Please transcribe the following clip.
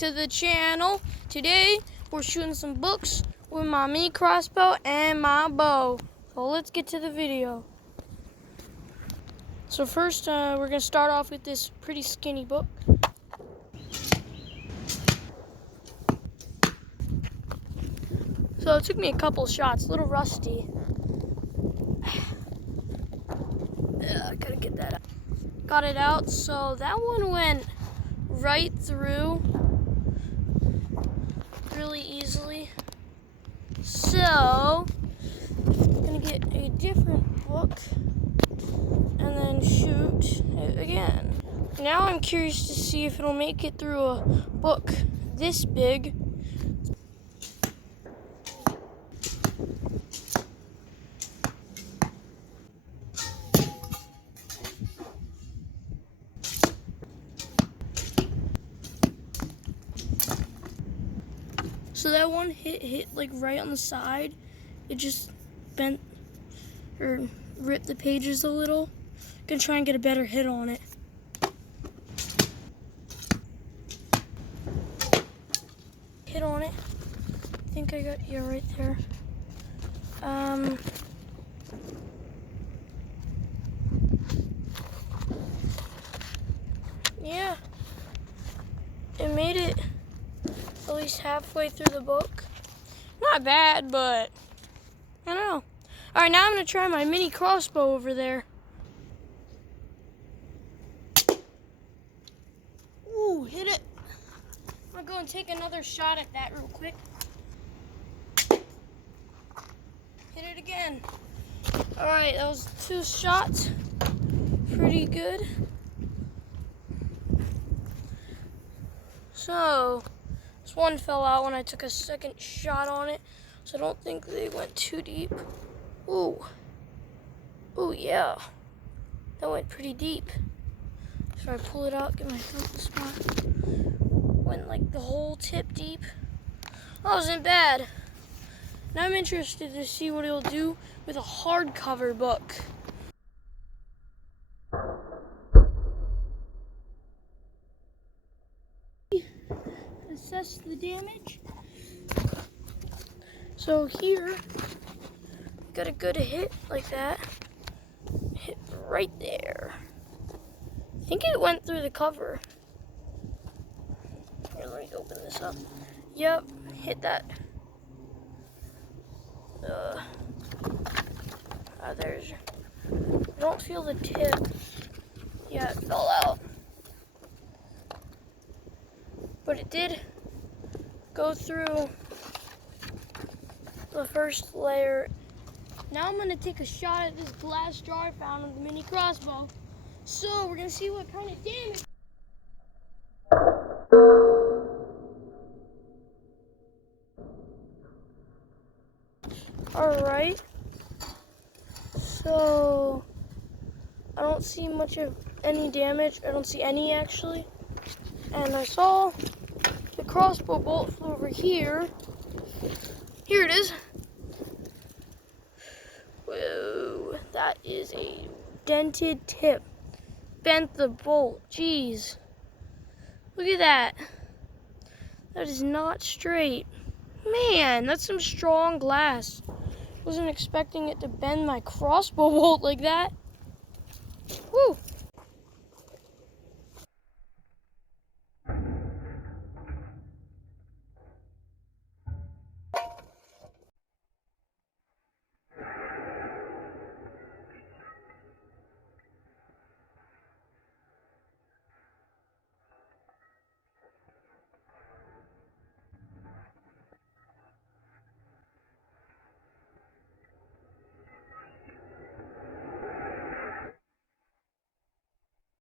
to the channel. Today we're shooting some books with my mini crossbow and my bow. So let's get to the video. So first we're gonna start off with this pretty skinny book. So it took me a couple shots, a little rusty. I gotta get that out. Got it out, so that one went right through really easily. So I'm gonna get a different book and then shoot it again. Now I'm curious to see if it'll make it through a book this big. So that one hit like right on the side. It just bent or ripped the pages a little. Gonna try and get a better hit on it. Hit on it. I think I got you right there. Yeah. It made it at least halfway through the book. Not bad, but I don't know. All right, now I'm gonna try my mini crossbow over there. Ooh, hit it. I'm gonna go and take another shot at that real quick. Hit it again. All right, that was 2 shots. Pretty good. So this one fell out when I took a second shot on it, so I don't think they went too deep. Ooh. Ooh, yeah. That went pretty deep. So I pull it out, get my thumb spot. Went like the whole tip deep. That wasn't bad. Now I'm interested to see what it'll do with a hardcover book. Assess the damage. So here, got a good hit like that. Hit right there. I think it went through the cover. Here, let me open this up. Yep, hit that. There's. I don't feel the tip. Yeah, it fell out. But it did go through the first layer. Now I'm gonna take a shot at this glass jar I found with the mini crossbow. So we're gonna see what kind of damage. All right. So I don't see much of any damage. I don't see any actually. And I saw the crossbow bolt flew over here. Here it is. Whoa, that is a dented tip. Bent the bolt, jeez. Look at that. That is not straight. Man, that's some strong glass. Wasn't expecting it to bend my crossbow bolt like that. Woo.